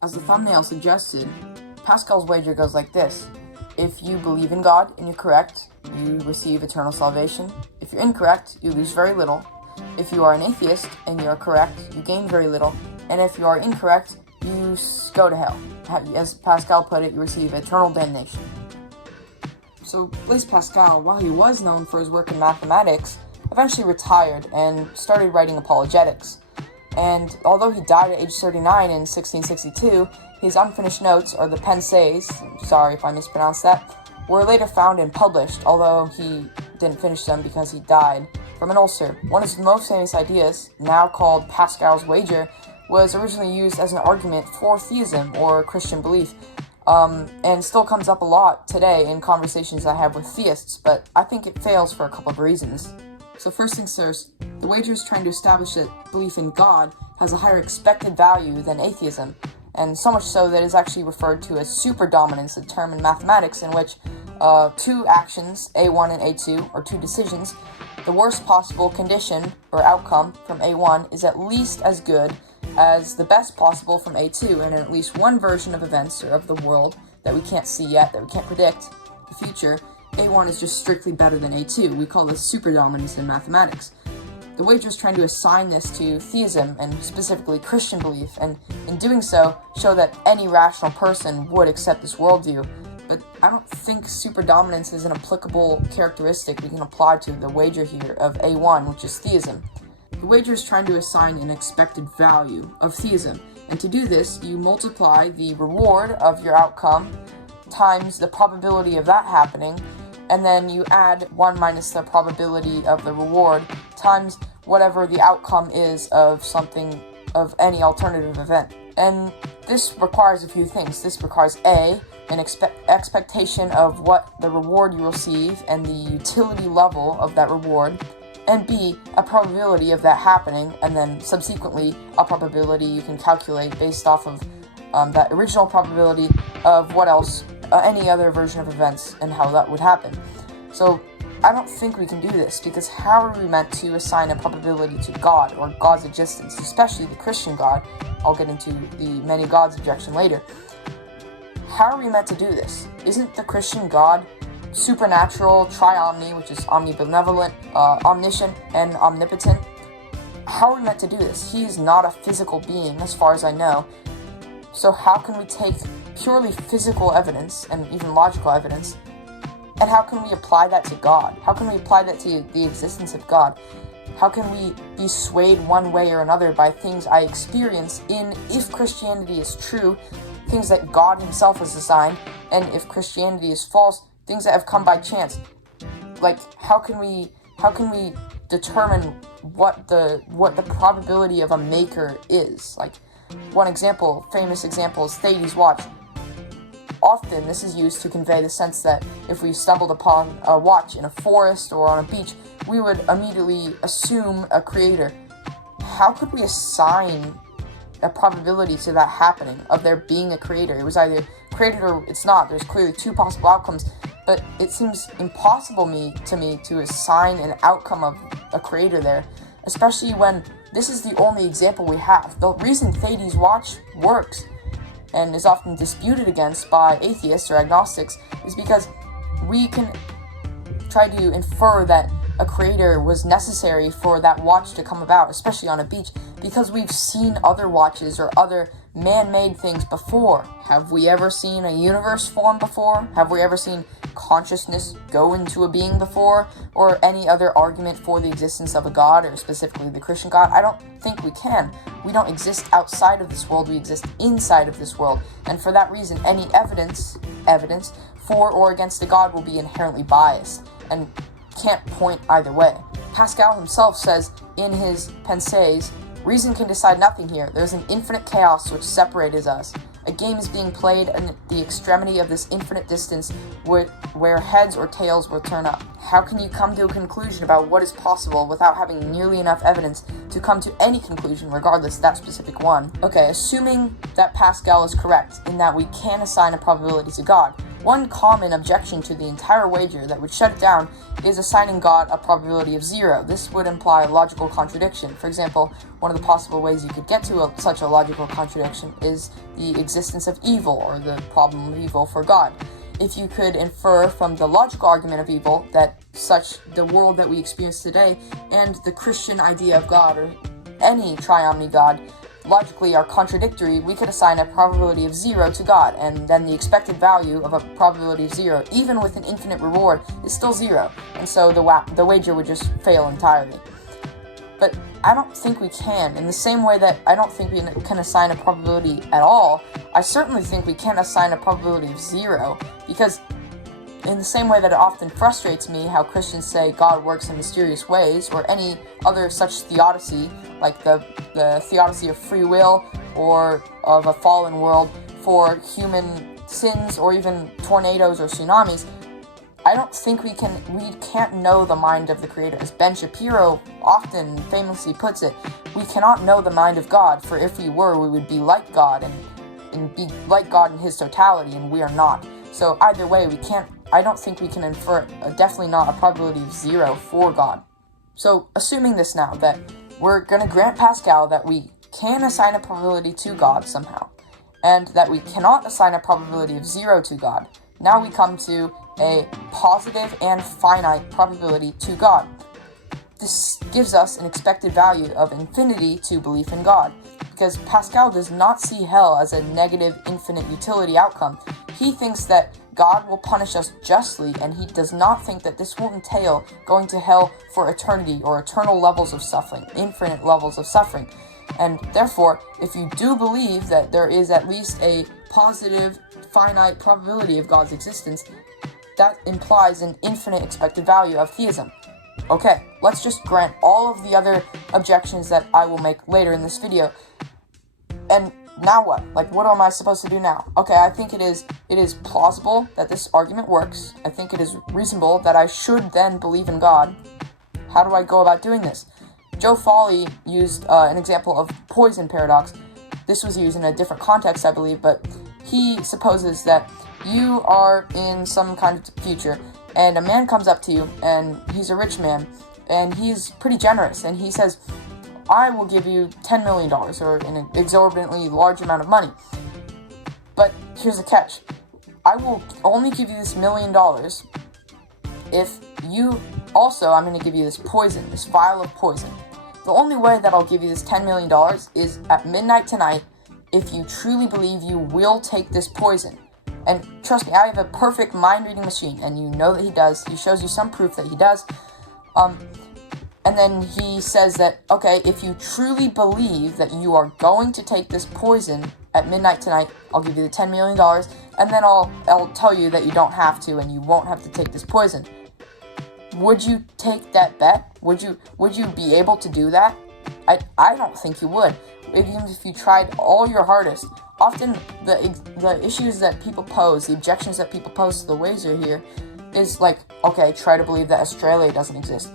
As the thumbnail suggested, Pascal's wager goes like this. If you believe in God and you're correct, you receive eternal salvation. If you're incorrect, you lose very little. If you are an atheist and you're correct, you gain very little. And if you are incorrect, you go to hell. As Pascal put it, you receive eternal damnation. So Blaise Pascal, while he was known for his work in mathematics, eventually retired and started writing apologetics. And although he died at age 39 in 1662, his unfinished notes, or the Pensées, sorry if I mispronounced that, were later found and published, although he didn't finish them because he died from an ulcer. One of his most famous ideas, now called Pascal's wager, was originally used as an argument for theism, or Christian belief, and still comes up a lot today in conversations I have with theists, but I think it fails for a couple of reasons. So first things first, the wager is trying to establish that belief in God has a higher expected value than atheism, and so much so that it is actually referred to as superdominance, a term in mathematics in which two actions, A1 and A2, or two decisions, the worst possible condition or outcome from A1 is at least as good as the best possible from A2, and in at least one version of events or of the world that we can't see yet, that we can't predict the future, A1 is just strictly better than A2. We call this superdominance in mathematics. The wager is trying to assign this to theism, and specifically Christian belief, and in doing so, show that any rational person would accept this worldview. But I don't think superdominance is an applicable characteristic we can apply to the wager here of A1, which is theism. The wager is trying to assign an expected value of theism, and to do this, you multiply the reward of your outcome times the probability of that happening, and then you add 1 minus the probability of the reward times whatever the outcome is of something, of any alternative event. And this requires a few things. This requires A, an expectation of what the reward you receive and the utility level of that reward, and B, a probability of that happening, and then subsequently a probability you can calculate based off of that original probability of what else, any other version of events and how that would happen. So I don't think we can do this, because how are we meant to assign a probability to God or God's existence, especially the Christian God? I'll get into the many gods objection later. How are we meant to do this? Isn't the Christian God supernatural, triomni, which is omnibenevolent, omniscient, and omnipotent? How are we meant to do this? He is not a physical being, as far as I know. So how can we take purely physical evidence, and even logical evidence, and how can we apply that to God? How can we apply that to the existence of God? How can we be swayed one way or another by things I experience in, if Christianity is true, things that God himself has assigned, and if Christianity is false, things that have come by chance? Like, how can we determine what the probability of a maker is? Like, one example, famous example, is Thales' watch. Often this is used to convey the sense that if we stumbled upon a watch in a forest or on a beach, we would immediately assume a creator. How could we assign a probability to that happening, of there being a creator? It was either created or it's not. There's clearly two possible outcomes, but it seems impossible to me to assign an outcome of a creator there, especially when this is the only example we have. The reason Thales' watch works and is often disputed against by atheists or agnostics is because we can try to infer that a creator was necessary for that watch to come about, especially on a beach, because we've seen other watches or other man-made things before. Have we ever seen a universe form before? Have we ever seen consciousness go into a being before? Or any other argument for the existence of a God, or specifically the Christian God? I don't think we can. We don't exist outside of this world, we exist inside of this world. And for that reason, any evidence for or against a God will be inherently biased and can't point either way. Pascal himself says in his Pensées, reason can decide nothing here. There's an infinite chaos which separates us. A game is being played in the extremity of this infinite distance where heads or tails will turn up. How can you come to a conclusion about what is possible without having nearly enough evidence to come to any conclusion, regardless of that specific one? Okay, assuming that Pascal is correct in that we can assign a probability to God, One common objection to the entire wager that would shut it down is assigning God a probability of 0. This would imply a logical contradiction. For example, one of the possible ways you could get to such a logical contradiction is the existence of evil, or the problem of evil for God. If you could infer from the logical argument of evil that the world that we experience today and the Christian idea of God, or any triomni God, logically are contradictory, we could assign a probability of 0 to God, and then the expected value of a probability of 0, even with an infinite reward, is still 0, and so the wager would just fail entirely. But I don't think we can. In the same way that I don't think we can assign a probability at all, I certainly think we can't assign a probability of 0, because in the same way that it often frustrates me how Christians say God works in mysterious ways, or any other such theodicy, like the theodicy of free will, or of a fallen world for human sins, or even tornadoes or tsunamis, I don't think we can't know the mind of the Creator. As Ben Shapiro often famously puts it, we cannot know the mind of God, for if we were, we would be like God, and be like God in His totality, and we are not. So either way, I don't think we can infer, definitely not a probability of 0 for God. So assuming this now, that we're going to grant Pascal that we can assign a probability to God somehow, and that we cannot assign a probability of 0 to God, now we come to a positive and finite probability to God. This gives us an expected value of infinity to belief in God, because Pascal does not see hell as a negative infinite utility outcome. He thinks that God will punish us justly, and he does not think that this will entail going to hell for eternity, or eternal levels of suffering, infinite levels of suffering. And therefore, if you do believe that there is at least a positive, finite probability of God's existence, that implies an infinite expected value of theism. Okay, let's just grant all of the other objections that I will make later in this video. And now what? Like, what am I supposed to do now? Okay, I think it is plausible that this argument works. I think it is reasonable that I should then believe in God. How do I go about doing this? Joe Fawley used an example of poison paradox. This was used in a different context, I believe, but he supposes that you are in some kind of future, and a man comes up to you, and he's a rich man, and he's pretty generous, and he says, I will give you $10 million, or an exorbitantly large amount of money. But here's the catch. I will only give you this $1 million if you also, I'm going to give you this poison, this vial of poison. The only way that I'll give you this $10 million is at midnight tonight if you truly believe you will take this poison. And trust me, I have a perfect mind-reading machine, and you know that he does. He shows you some proof that he does. And then he says that, okay, if you truly believe that you are going to take this poison at midnight tonight, I'll give you the $10 million, and then I'll tell you that you don't have to, and you won't have to take this poison. Would you take that bet? Would you be able to do that? I don't think you would. Even if you tried all your hardest. Often the issues that people pose, the objections that people pose to the wager here, is like, okay, try to believe that Australia doesn't exist.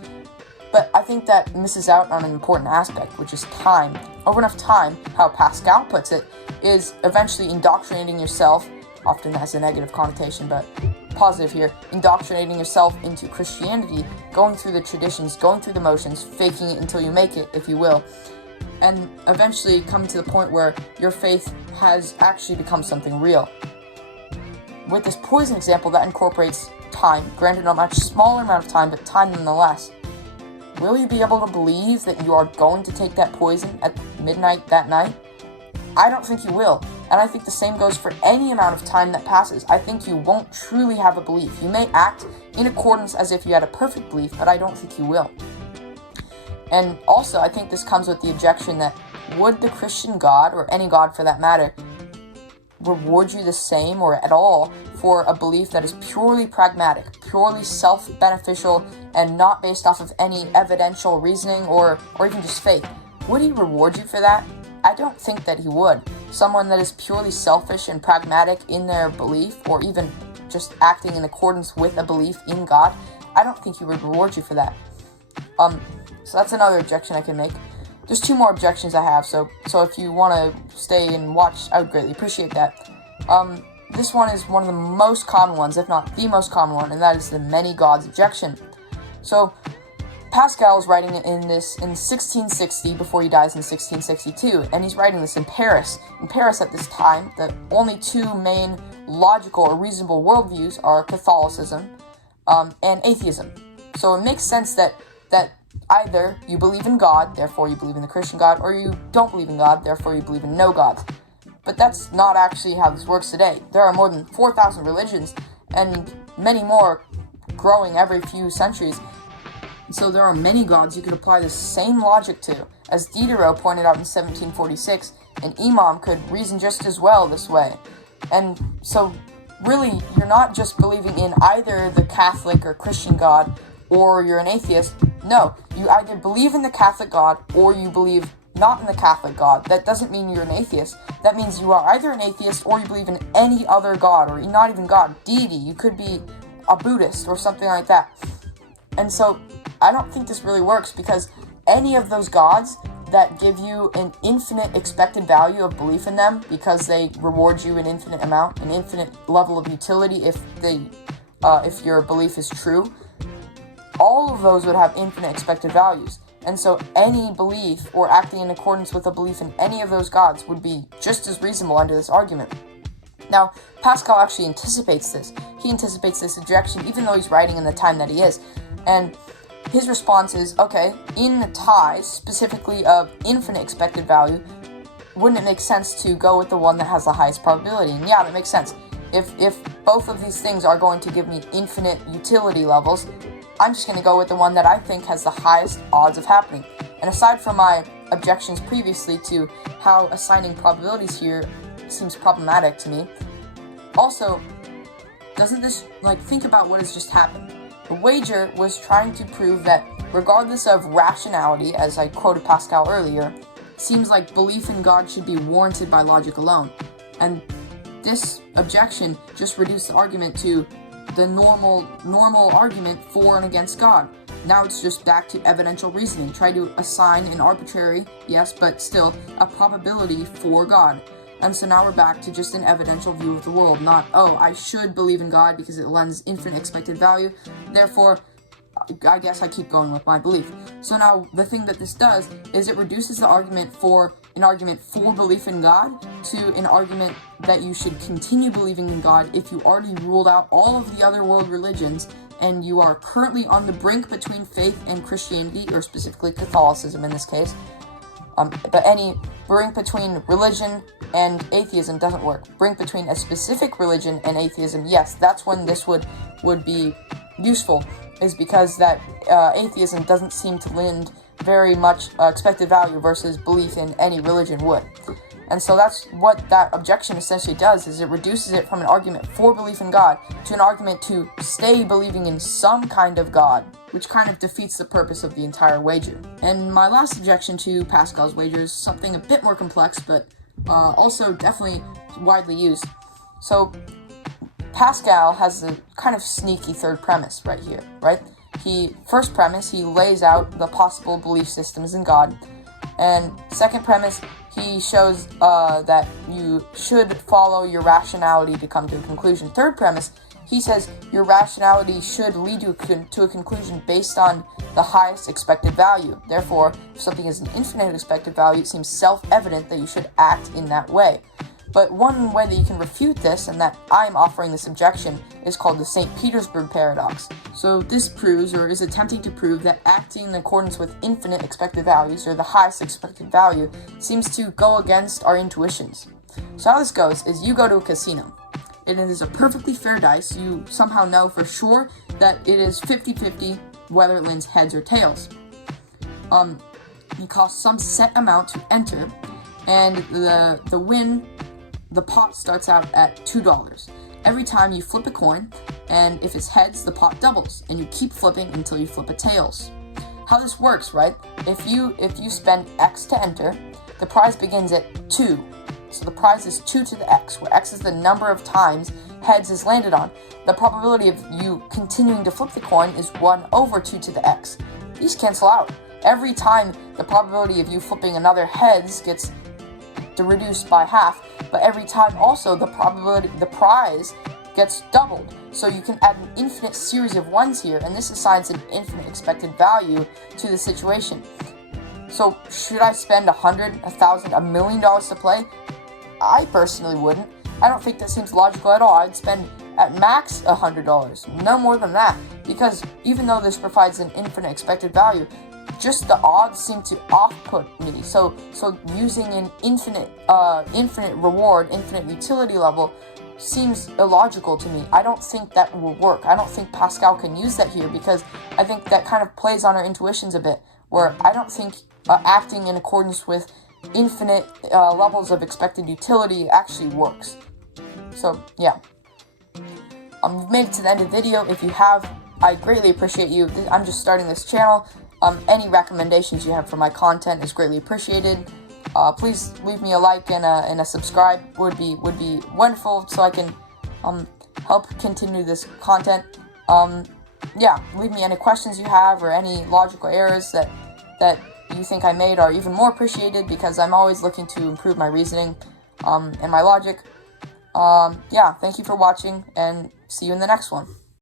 But I think that misses out on an important aspect, which is time. Over enough time, how Pascal puts it, is eventually indoctrinating yourself, often has a negative connotation, but positive here, indoctrinating yourself into Christianity, going through the traditions, going through the motions, faking it until you make it, if you will, and eventually coming to the point where your faith has actually become something real. With this poison example, that incorporates time, granted a much smaller amount of time, but time nonetheless. Will you be able to believe that you are going to take that poison at midnight that night? I don't think you will, and I think the same goes for any amount of time that passes. I think you won't truly have a belief. You may act in accordance as if you had a perfect belief, but I don't think you will. And also, I think this comes with the objection that would the Christian God, or any God for that matter, reward you the same or at all for a belief that is purely pragmatic, purely self-beneficial, and not based off of any evidential reasoning or even just faith? Would he reward you for that? I don't think that he would. Someone that is purely selfish and pragmatic in their belief, or even just acting in accordance with a belief in God, I don't think he would reward you for that. So that's another objection I can make. There's 2 more objections I have, so if you want to stay and watch, I would greatly appreciate that. this one is one of the most common ones, if not the most common one, and that is the many gods objection. So Pascal is writing this in 1660 before he dies in 1662, and he's writing this in Paris. In Paris at this time, the only two main logical or reasonable worldviews are Catholicism and atheism. So it makes sense that either you believe in God, therefore you believe in the Christian God, or you don't believe in God, therefore you believe in no gods. But that's not actually how this works today. There are more than 4,000 religions, and many more growing every few centuries. So there are many gods you could apply the same logic to. As Diderot pointed out in 1746, an imam could reason just as well this way. And so really, you're not just believing in either the Catholic or Christian God, or you're an atheist. No, you either believe in the Catholic God, or you believe not in the Catholic God. That doesn't mean you're an atheist. That means you are either an atheist, or you believe in any other God, or not even God, deity. You could be a Buddhist, or something like that. And so, I don't think this really works, because any of those gods that give you an infinite expected value of belief in them, because they reward you an infinite amount, an infinite level of utility if your belief is true, all of those would have infinite expected values. And so any belief or acting in accordance with a belief in any of those gods would be just as reasonable under this argument. Now, Pascal actually anticipates this. He anticipates this objection, even though he's writing in the time that he is. And his response is, okay, in ties, specifically of infinite expected value, wouldn't it make sense to go with the one that has the highest probability? And yeah, that makes sense. If both of these things are going to give me infinite utility levels, I'm just going to go with the one that I think has the highest odds of happening. And aside from my objections previously to how assigning probabilities here seems problematic to me, also, doesn't this, think about what has just happened. The wager was trying to prove that regardless of rationality, as I quoted Pascal earlier, seems like belief in God should be warranted by logic alone. And this objection just reduced the argument to the normal argument for and against God. Now it's just back to evidential reasoning. Try to assign an arbitrary, yes, but still a probability for God. And so now we're back to just an evidential view of the world, not, oh, I should believe in God because it lends infinite expected value, therefore, I guess I keep going with my belief. So now, the thing that this does is it reduces the argument for belief in God to an argument that you should continue believing in God if you already ruled out all of the other world religions and you are currently on the brink between faith and Christianity, or specifically Catholicism in this case. But any brink between religion and atheism doesn't work. Brink between a specific religion and atheism, yes, that's when this would be useful, is because that atheism doesn't seem to lend very much expected value versus belief in any religion would. And so that's what that objection essentially does, is it reduces it from an argument for belief in God to an argument to stay believing in some kind of God, which kind of defeats the purpose of the entire wager. And my last objection to Pascal's wager is something a bit more complex, but also definitely widely used. So Pascal has a kind of sneaky third premise right here, right? First premise, he lays out the possible belief systems in God. And second premise, he shows that you should follow your rationality to come to a conclusion. Third premise, he says your rationality should lead you to a conclusion based on the highest expected value. Therefore, if something is an infinite expected value, it seems self-evident that you should act in that way. But one way that you can refute this, and that I'm offering this objection, is called the St. Petersburg paradox. So this proves, or is attempting to prove, that acting in accordance with infinite expected values, or the highest expected value, seems to go against our intuitions. So how this goes is you go to a casino. It is a perfectly fair dice. You somehow know for sure that it is 50-50 whether it lands heads or tails. It costs some set amount to enter, and the pot starts out at $2. Every time you flip a coin, and if it's heads, the pot doubles, and you keep flipping until you flip a tails. How this works, right? If you spend X to enter, the prize begins at 2. So the prize is 2 to the X, where X is the number of times heads is landed on. The probability of you continuing to flip the coin is 1 over 2 to the X. These cancel out. Every time the probability of you flipping another heads gets reduced by half, but every time also the probability, the prize gets doubled. So you can add an infinite series of ones here, and this assigns an infinite expected value to the situation. So should I spend $100, $1,000, $1 million to play? I personally wouldn't. I don't think that seems logical at all. I'd spend at max $100, no more than that, because even though this provides an infinite expected value, just the odds seem to off-put me. So using an infinite reward, infinite utility level seems illogical to me. I don't think that will work. I don't think Pascal can use that here, because I think that kind of plays on our intuitions a bit, where I don't think acting in accordance with infinite levels of expected utility actually works. So yeah, you've made it to the end of the video. If you have, I greatly appreciate you. I'm just starting this channel. Any recommendations you have for my content is greatly appreciated. Please leave me a like and a subscribe would be wonderful, so I can help continue this content. Yeah, leave me any questions you have or any logical errors that you think I made are even more appreciated, because I'm always looking to improve my reasoning and my logic. Yeah, thank you for watching, and see you in the next one.